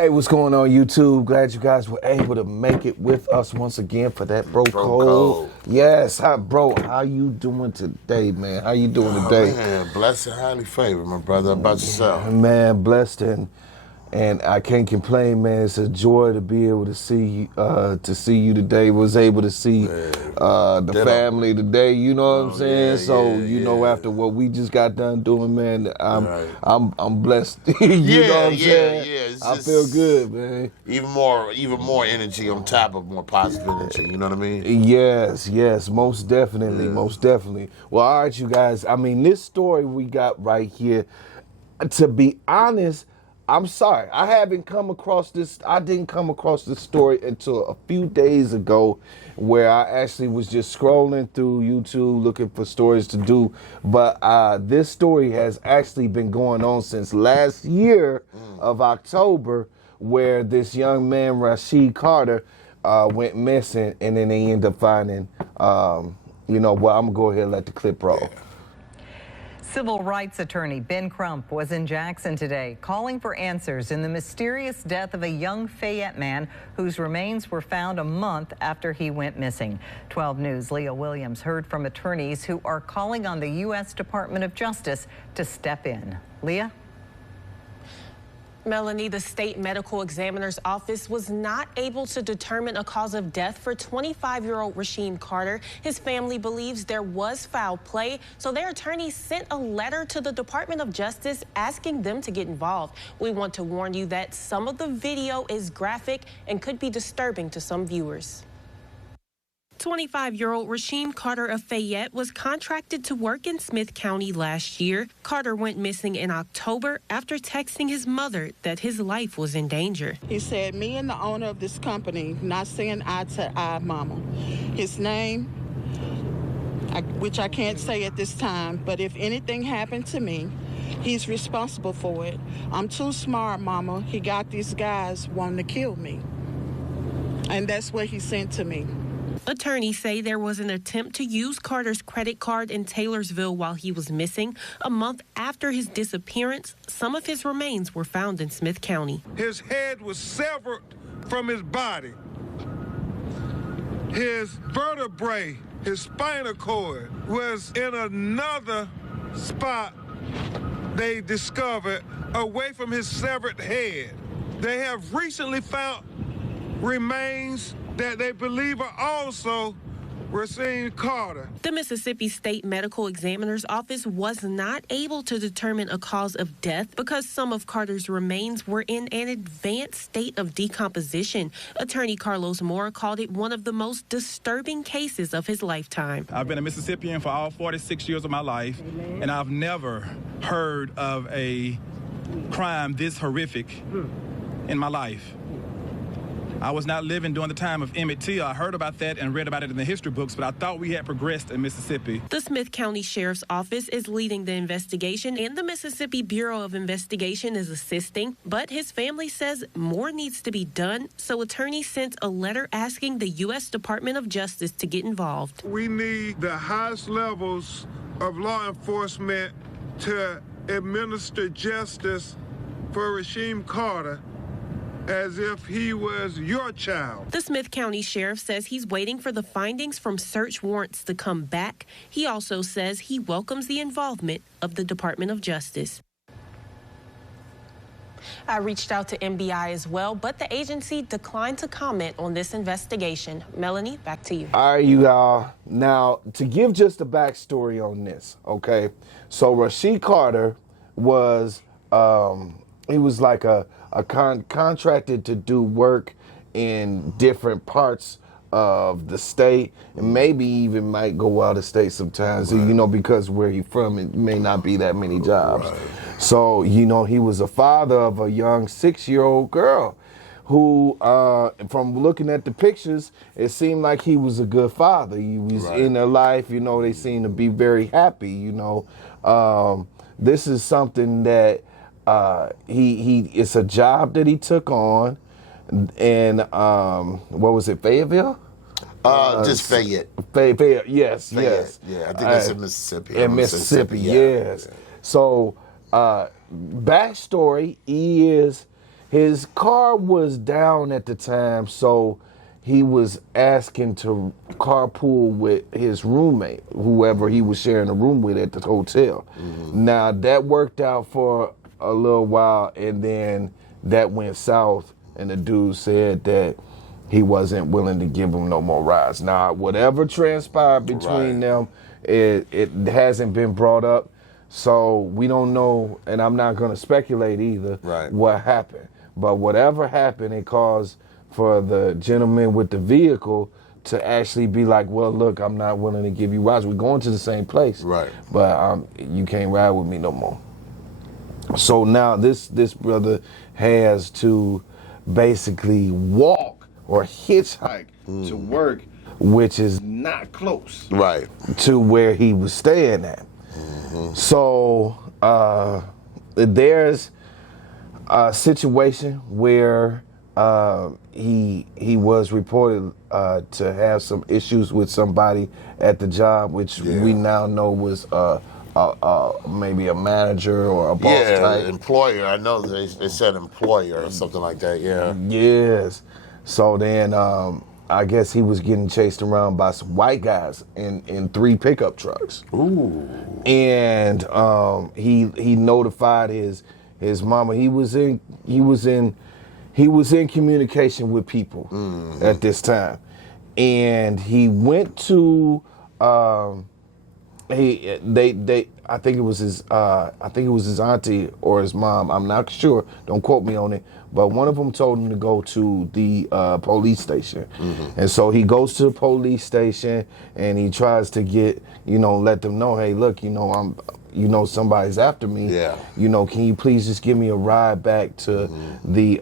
Hey, what's going on, YouTube? Glad you guys were able to make it with us once again for that bro code. Yes, how you doing today, man? How you doing today? Man, blessed and highly favored, my brother. About yourself? Man, blessed and I can't complain, man. It's a joy to be able to see you today. Was able to see the family today. You know what I'm saying? Yeah, after what we just got done doing, man, I'm blessed. you know what I'm saying? Yeah. I feel good, man. Even more energy on top of more positive energy. You know what I mean? Yes, most definitely. Well, all right, you guys. I mean, this story we got right here. To be honest, I'm sorry. I didn't come across this story until a few days ago, where I actually was just scrolling through YouTube looking for stories to do. But this story has actually been going on since last year of October, where this young man, Rasheem Carter, went missing, and then they end up finding, I'm gonna go ahead and let the clip roll. Civil rights attorney Ben Crump was in Jackson today, calling for answers in the mysterious death of a young Fayette man whose remains were found a month after he went missing. 12 News' Leah Williams heard from attorneys who are calling on the U.S. Department of Justice to step in. Leah? Melanie, the state medical examiner's office was not able to determine a cause of death for 25-year-old Rasheem Carter. His family believes there was foul play, so their attorney sent a letter to the Department of Justice asking them to get involved. We want to warn you that some of the video is graphic and could be disturbing to some viewers. 25-year-old Rasheem Carter of Fayette was contracted to work in Smith County last year. Carter went missing in October after texting his mother that his life was in danger. He said, me and the owner of this company not seeing eye to eye, mama. His name, which I can't say at this time, but if anything happened to me, he's responsible for it. I'm too smart, mama. He got these guys wanting to kill me. And that's what he sent to me. Attorneys say there was an attempt to use Carter's credit card in Taylorsville while he was missing. A month after his disappearance, some of his remains were found in Smith County. His head was severed from his body. His vertebrae, his spinal cord, was in another spot they discovered away from his severed head. They have recently found remains that they believe are also Rasheem Carter. The Mississippi State Medical Examiner's Office was not able to determine a cause of death because some of Carter's remains were in an advanced state of decomposition. Attorney Carlos Moore called it one of the most disturbing cases of his lifetime. I've been a Mississippian for all 46 years of my life, and I've never heard of a crime this horrific in my life. I was not living during the time of Emmett Till. I heard about that and read about it in the history books, but I thought we had progressed in Mississippi. The Smith County Sheriff's Office is leading the investigation, and the Mississippi Bureau of Investigation is assisting. But his family says more needs to be done, so attorneys sent a letter asking the U.S. Department of Justice to get involved. We need the highest levels of law enforcement to administer justice for Rasheem Carter as if he was your child. The Smith County Sheriff says he's waiting for the findings from search warrants to come back. He also says he welcomes the involvement of the Department of Justice. I reached out to MBI as well, but the agency declined to comment on this investigation. Melanie, back to you. All right, you all. Now, to give just a backstory on this, okay? So Rasheem Carter was, he was like contracted to do work in different parts of the state, and maybe even might go out of state sometimes, because where he's from, it may not be that many jobs. So, he was a father of a young 6-year-old girl who, from looking at the pictures, it seemed like he was a good father. He was in their life, they seemed to be very happy, This is something that it's a job that he took on, and what was it, Fayetteville? Just Fayette. Fayette, yes. Yeah, I think that's in Mississippi. In Mississippi, yes. So, backstory is his car was down at the time, so he was asking to carpool with his roommate, whoever he was sharing a room with at the hotel. Now that worked out for a little while, and then that went south, and the dude said that he wasn't willing to give him no more rides. Now, whatever transpired between them, it hasn't been brought up, so we don't know, and I'm not going to speculate either what happened. But whatever happened, it caused for the gentleman with the vehicle to actually be like, well, look, I'm not willing to give you rides. We're going to the same place, but you can't ride with me no more. So now this brother has to basically walk or hitchhike to work, which is not close to where he was staying at. So there's a situation where he was reported to have some issues with somebody at the job, which we now know was maybe a manager or a boss type. Employer. I know they said employer or something like that. Yes. So then I guess he was getting chased around by some white guys in 3 pickup trucks. Ooh. And he notified his mama. He was in communication with people at this time, and he went to I think it was his auntie or his mom. I'm not sure. Don't quote me on it. But one of them told him to go to the police station, and so he goes to the police station and he tries to get, let them know, hey, look, somebody's after me. Can you please just give me a ride back to the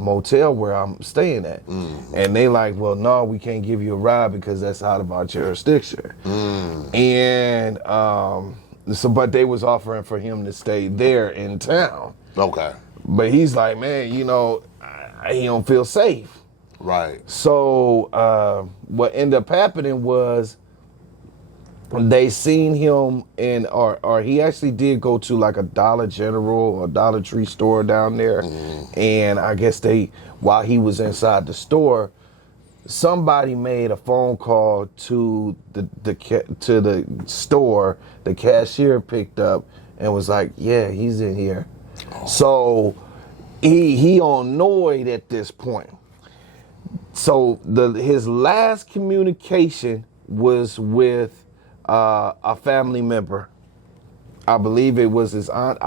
motel where I'm staying at? And they like, well, no, we can't give you a ride because that's out of our jurisdiction. And but they was offering for him to stay there in town. Okay. But he's like, man, he don't feel safe. Right. So what ended up happening was they seen him or he actually did go to like a Dollar General or Dollar Tree store down there. And I guess while he was inside the store, somebody made a phone call to the store. The cashier picked up and was like, yeah, he's in here. So he annoyed at this point. So his last communication was with a family member. I believe it was his aunt.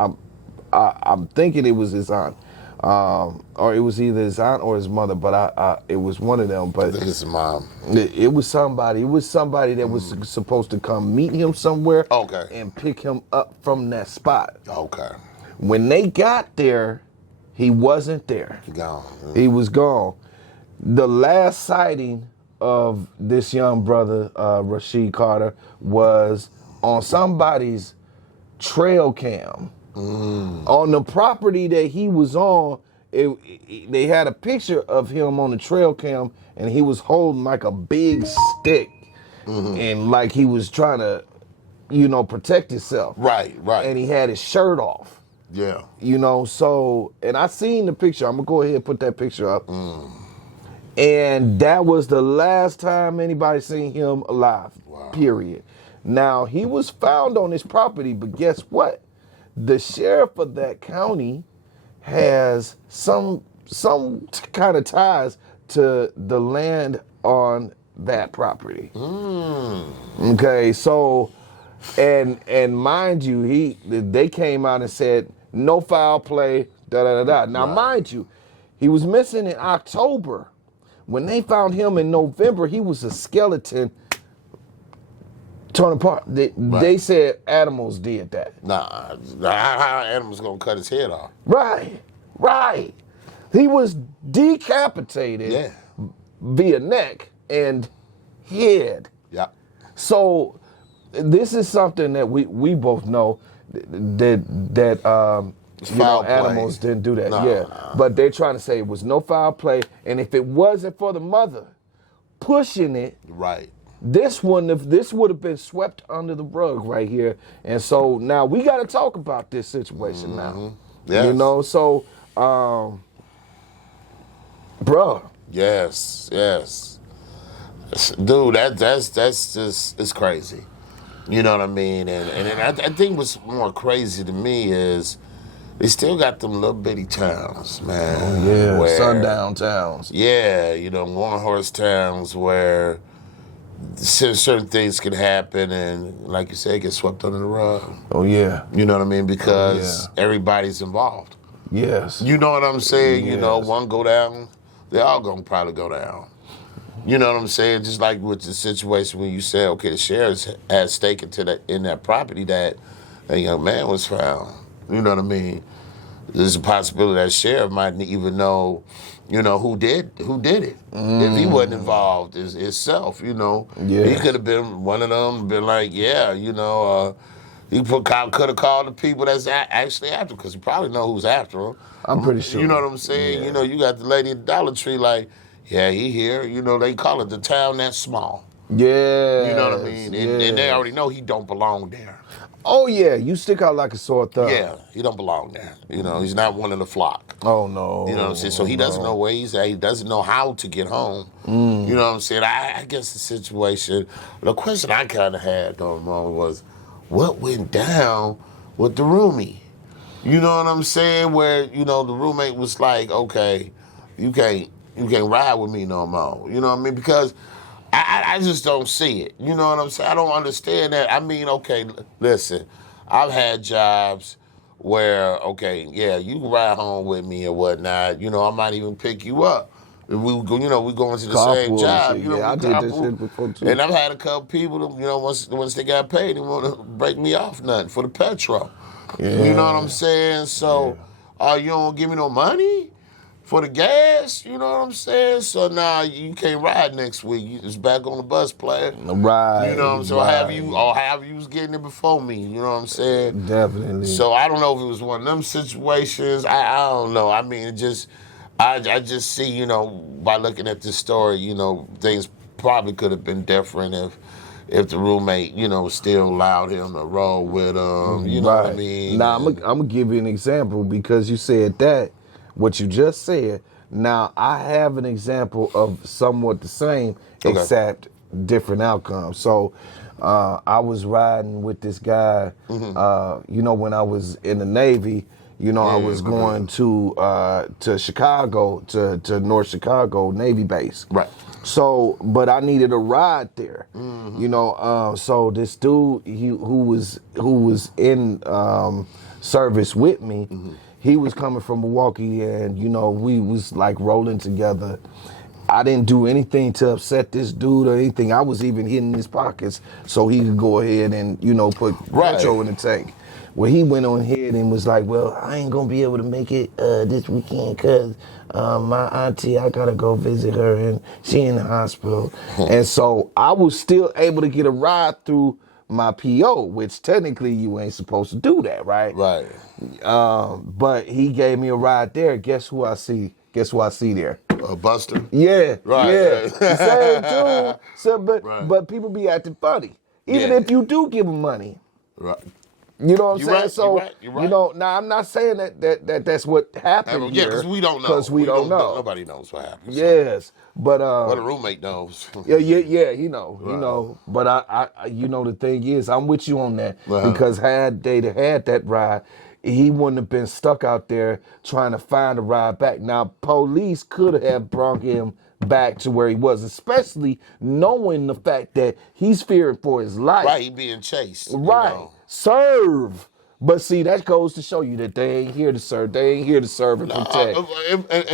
I'm thinking it was his aunt, or it was either his aunt or his mother. But it was one of them. But I think it's his mom. It was somebody. It was somebody that was supposed to come meet him somewhere. Okay. And pick him up from that spot. Okay. When they got there, he wasn't there. Gone. He was gone. The last sighting of this young brother, Rasheem Carter, was on somebody's trail cam. On the property that he was on, they had a picture of him on the trail cam, and he was holding like a big stick, and like he was trying to, protect himself. Right. And he had his shirt off. Yeah. So, and I seen the picture. I'm gonna go ahead and put that picture up. And that was the last time anybody seen him alive, period. Now, he was found on his property, but guess what? The sheriff of that county has some kind of ties to the land on that property. Okay, so, and mind you, they came out and said, no foul play, da-da-da-da. Now, mind you, he was missing in October. When they found him in November, he was a skeleton torn apart. They said animals did that. Nah, how animals gonna cut his head off? Right. He was decapitated via neck and head. Yeah. So this is something that we both know that animals didn't do that. Nah. But they're trying to say it was no foul play, and if it wasn't for the mother pushing it, this would have been swept under the rug right here. And so now we got to talk about this situation now. Yes. So Bruh. Yes, yes. Dude, that's just, it's crazy. You know what I mean? And I think what's more crazy to me is they still got them little bitty towns, man. Yeah, Where, sundown towns. yeah, one horse towns where certain things can happen and, like you say, get swept under the rug. Oh yeah. You know what I mean? Because everybody's involved. Yes. You know what I'm saying? Yes. One go down, they all gonna probably go down. You know what I'm saying? Just like with the situation when you said, okay, the sheriff's had stake in that property that a young man was found. You know what I mean? There's a possibility that sheriff might even know, who did it. If he wasn't involved himself, He Yes. could have been one of them, been like, yeah, he could have called the people that's actually after him, because he probably know who's after him. I'm pretty sure. You know what I'm saying? Yeah. You got the lady at Dollar Tree like, yeah, he here. They call it the town that's small. Yeah. You know what I mean? And they already know he don't belong there. Oh yeah, you stick out like a sore thumb. Yeah, he don't belong there. He's not one of the flock. Oh no. You know what I'm saying? So he doesn't know where he's at. He doesn't know how to get home. You know what I'm saying? I guess the situation, the question I kind of had on was, what went down with the roomie? You know what I'm saying? Where, the roommate was like, okay, you can't ride with me no more. You know what I mean? Because I just don't see it. You know what I'm saying? I don't understand that. I mean, okay, listen, I've had jobs where, okay, yeah, you can ride home with me or whatnot. I might even pick you up. If we go, we go into the same Carpool job. shit. You know, Yeah, we I did that carpool. shit before too. And I've had a couple people, once they got paid, they want to break me off nothing for the petrol. Yeah. You know what I'm saying? So, you don't give me no money for the gas? You know what I'm saying? So now you can't ride next week. You just back on the bus, player. Right. You know what I'm saying? Have you was getting it before me. You know what I'm saying? Definitely. So I don't know if it was one of them situations. I don't know. I mean, I just see, by looking at this story, things probably could have been different if the roommate, still allowed him to roll with him. You know what I mean? Now, I'm gonna give you an example because you said that, what you just said. Now, I have an example of somewhat the same, Okay. except different outcomes. So, I was riding with this guy, when I was in the Navy, I was going to Chicago, to North Chicago Navy base. Right. So, but I needed a ride there, so this dude, who was in service with me, he was coming from Milwaukee, and we was like rolling together. I didn't do anything to upset this dude or anything. I was even hitting his pockets so he could go ahead and put petrol in the tank. Well, he went on ahead and was like, well, I ain't gonna be able to make it this weekend because my auntie, I gotta go visit her and she in the hospital. And so I was still able to get a ride through my PO, which technically you ain't supposed to do that, right? Right. But he gave me a ride there. Guess who I see? Guess who I see there? Buster? Yeah, Right. yeah. Same dude. So, Right. but people be acting funny. Even Yeah. if you do give them money. Right. You know what I'm You're saying? right, So, you're right. now I'm not saying that's what happened Yeah, here. because we don't know. Because we don't know. Nobody knows what happens. Yes, but Well, the roommate knows. yeah, he know. But I, the thing is, I'm with you on that because had they had that ride, he wouldn't have been stuck out there trying to find a ride back. Now, police could have brought him back to where he was, especially knowing the fact that he's fearing for his life. Right, he being chased. Right. Serve. But see, that goes to show you that they ain't here to serve. They ain't here to serve and protect.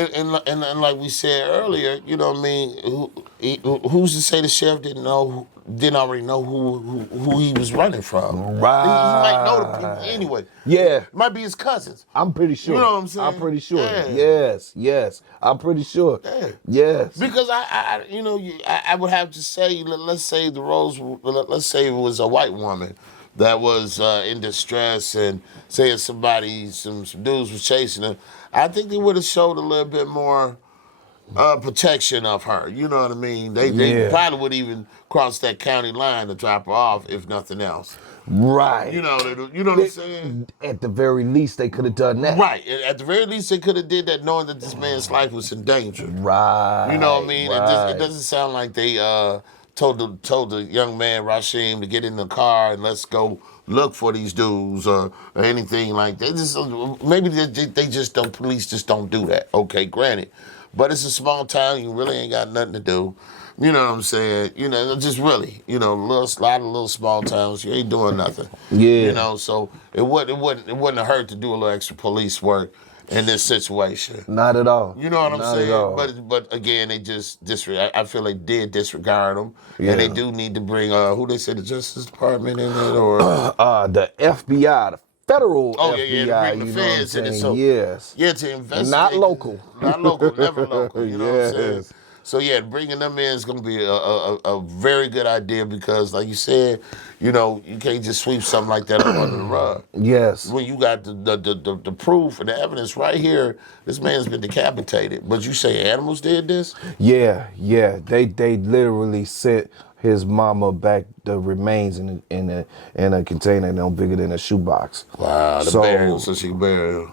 And like we said earlier, you know what I mean? Who's to say the sheriff didn't already know who he was running from? Right. He might know the people anyway. Yeah. Might be his cousins. I'm pretty sure. You know what I'm saying? I'm pretty sure. Yeah. Yes. I'm pretty sure. Yeah. Yes. Because I would have to say, let's say let's say it was a white woman that was in distress and saying some dudes was chasing her. I think they would have showed a little bit more, protection of her. You know what I mean? They probably would even cross that county line to drop her off, if nothing else. Right. You know what I'm saying? At the very least, they could have done that. Right. At the very least, they could have did that, knowing that this man's life was in danger. Right. You know what I mean? Right. It doesn't sound like they told the young man Rasheem to get in the car and let's go look for these dudes or anything like that. Maybe they just don't. Police just don't do that. Okay, granted, but it's a small town. You really ain't got nothing to do. You know what I'm saying? You know, just really, a lot of little small towns. You ain't doing nothing. Yeah. You know, so it wouldn't hurt to do a little extra police work in this situation. Not at all. You know what I'm Not saying? at all. But again, they just I feel they did disregard them, Yeah. and they do need to bring who they said, the Justice Department in it, or the FBI, the federal FBI. to bring the feds in it. So yes. yeah, to investigate. Not local. Not local, never local. You know what I'm saying? Yes. So yeah, bringing them in is going to be a very good idea because, like you said, you can't just sweep something like that up under the rug. Yes. When you got the proof and the evidence right here, this man's been decapitated. But you say animals did this? Yeah. They literally sent his mama back the remains in a container no bigger than a shoebox. Wow, the burial, so she buried him.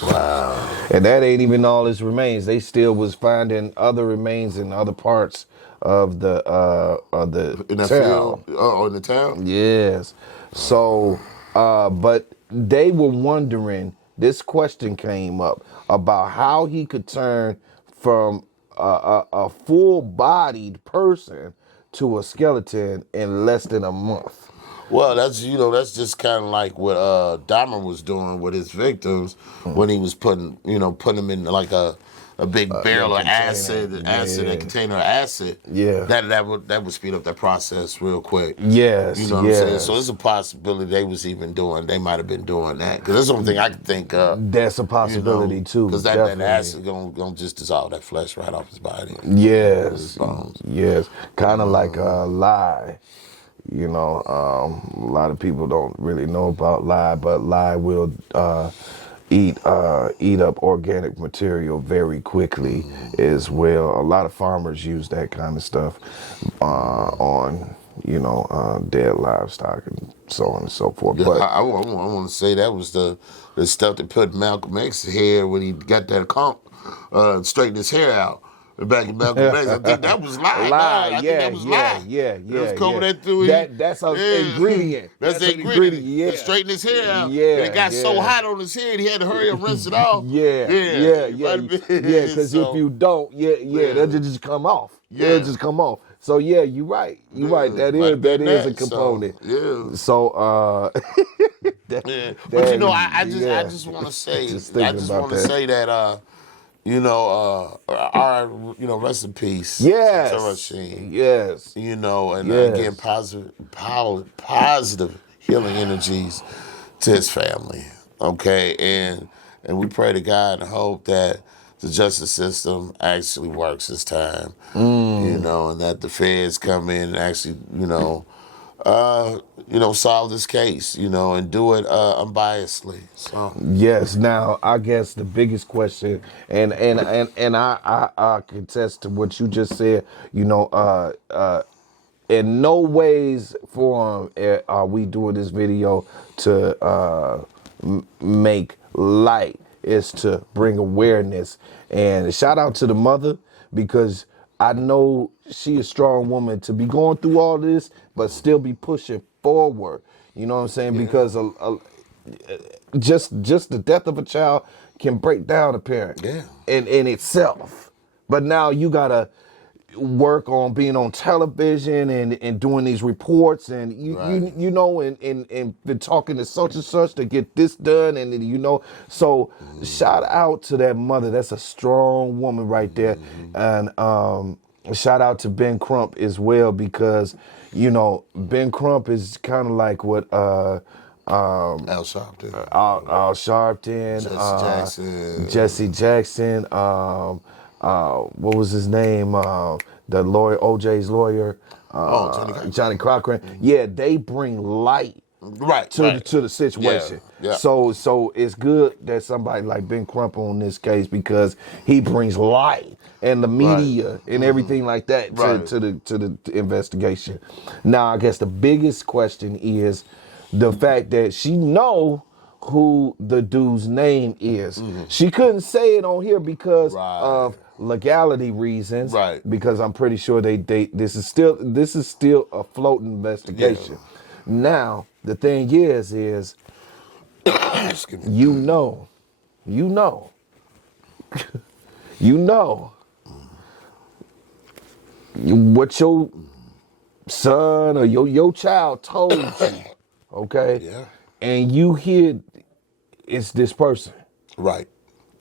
Wow. And that ain't even all his remains. They still was finding other remains in other parts of the in that town. field? Oh, in the town? Yes. So, but they were wondering, this question came up about how he could turn from a full-bodied person to a skeleton in less than a month. Well, that's just kind of like what Dahmer was doing with his victims when he was putting them in like a big barrel of acid, a container of acid. Yeah. That would speed up that process real quick. Yes. You know what I'm saying? So it's a possibility they might have been doing that. Because that's the only thing I can think of. That's a possibility too. Because that acid gonna just dissolve that flesh right off his body. Yes. His bones. Yes. Kind of like a lie. A lot of people don't really know about lye, but lye will eat up organic material very quickly as well. A lot of farmers use that kind of stuff on dead livestock and so on and so forth. Yeah, but I want to say that was the stuff that put Malcolm X's hair when he got that comp, straightened his hair out. Back in Malcolm X, I think that was lye. I think that was lye. Yeah. It was combing that through. That's an ingredient. That's the ingredient. Yeah. To straighten his hair out. Yeah. And it got so hot on his head, he had to hurry up, rinse it off. Yeah. Because So, if you don't, that'll just come off. Yeah. It'll just come off. So yeah, you're right. You're right. That is a component. So, So But I just want to say, that. Rest in peace. Yes. To Rasheem. Yes. And again, positive healing energies to his family. Okay, and we pray to God and hope that the justice system actually works this time. And that the feds come in and actually, solve this case, and do it unbiasedly. So yes. Now, I guess the biggest question, and I contest to what you just said. In no ways, form are we doing this video to make light. It's to bring awareness. And shout out to the mother, because I know she a strong woman to be going through all this, but still be pushing forward. You know what I'm saying? Yeah. Because just the death of a child can break down a parent in itself. But now you gotta work on being on television and doing these reports and and been talking to such and such to get this done so shout out to that mother. That's a strong woman right there. And shout out to Ben Crump as well, because Ben Crump is kind of like what Al Sharpton, Jesse Jackson, what was his name? The lawyer, OJ's lawyer. Johnny Cochran. Johnny Cochran. Yeah, they bring light Right, to right. to the situation. Yeah, yeah. So it's good that somebody like Ben Crump on this case because he brings light and the Right. media and everything like that Right. to the investigation. Now I guess the biggest question is the fact that she know who the dude's name is. She couldn't say it on here because Right. of legality reasons. Right. Because I'm pretty sure they this is still a floating investigation. Now, the thing is Excuse me. you know, you know what your son or your child told you, okay? Yeah. And you hear it's this person. Right.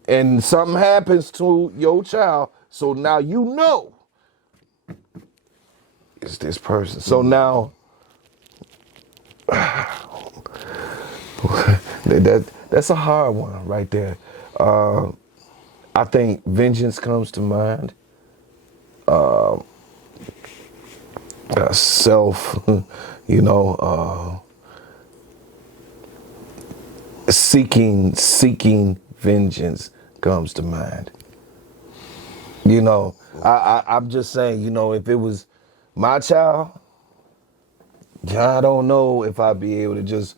And something happens to your child, so now you know it's this person. So now that's a hard one right there. I think vengeance comes to mind. Self, you know, seeking vengeance comes to mind. You know, I'm just saying, you know, if it was my child, I don't know if I'd be able to just,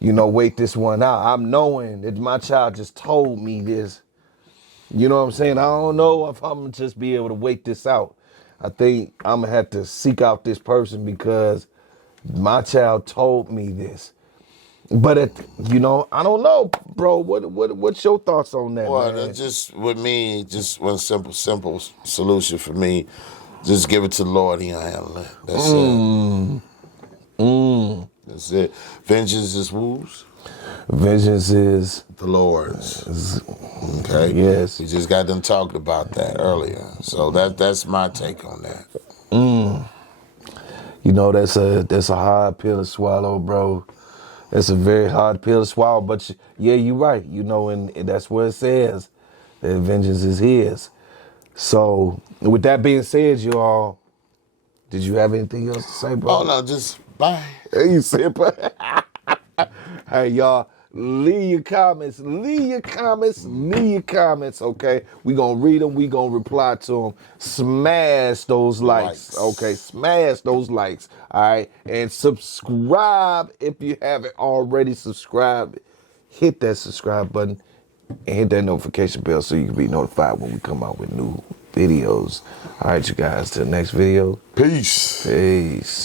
you know, wait this one out. I'm knowing that my child just told me this. You know what I'm saying? I don't know if I'm gonna just be able to wait this out. I think I'm gonna have to seek out this person because my child told me this. But you know, I don't know, bro. What's your thoughts on that, Well, man? that's just with me, just one simple solution for me. Just give it to the Lord, He'll handle it. That's it. That's it. Vengeance is whose? Vengeance is The Lord's. Okay? yes. We just got them talked about that earlier. So that's my take on that. You know, that's a hard pill to swallow, bro. That's a very hard pill to swallow. But yeah, you're right. You know, and that's what it says. That vengeance is His. So with that being said, you all, did you have anything else to say, bro? Oh, no, just bye. You said, but hey, y'all, leave your comments, okay? We gonna read them, we gonna reply to them. Smash those likes, okay? Smash those likes, all right? And subscribe if you haven't already subscribed. Hit that subscribe button and hit that notification bell so you can be notified when we come out with new videos. All right, you guys, till the next video. Peace. Peace.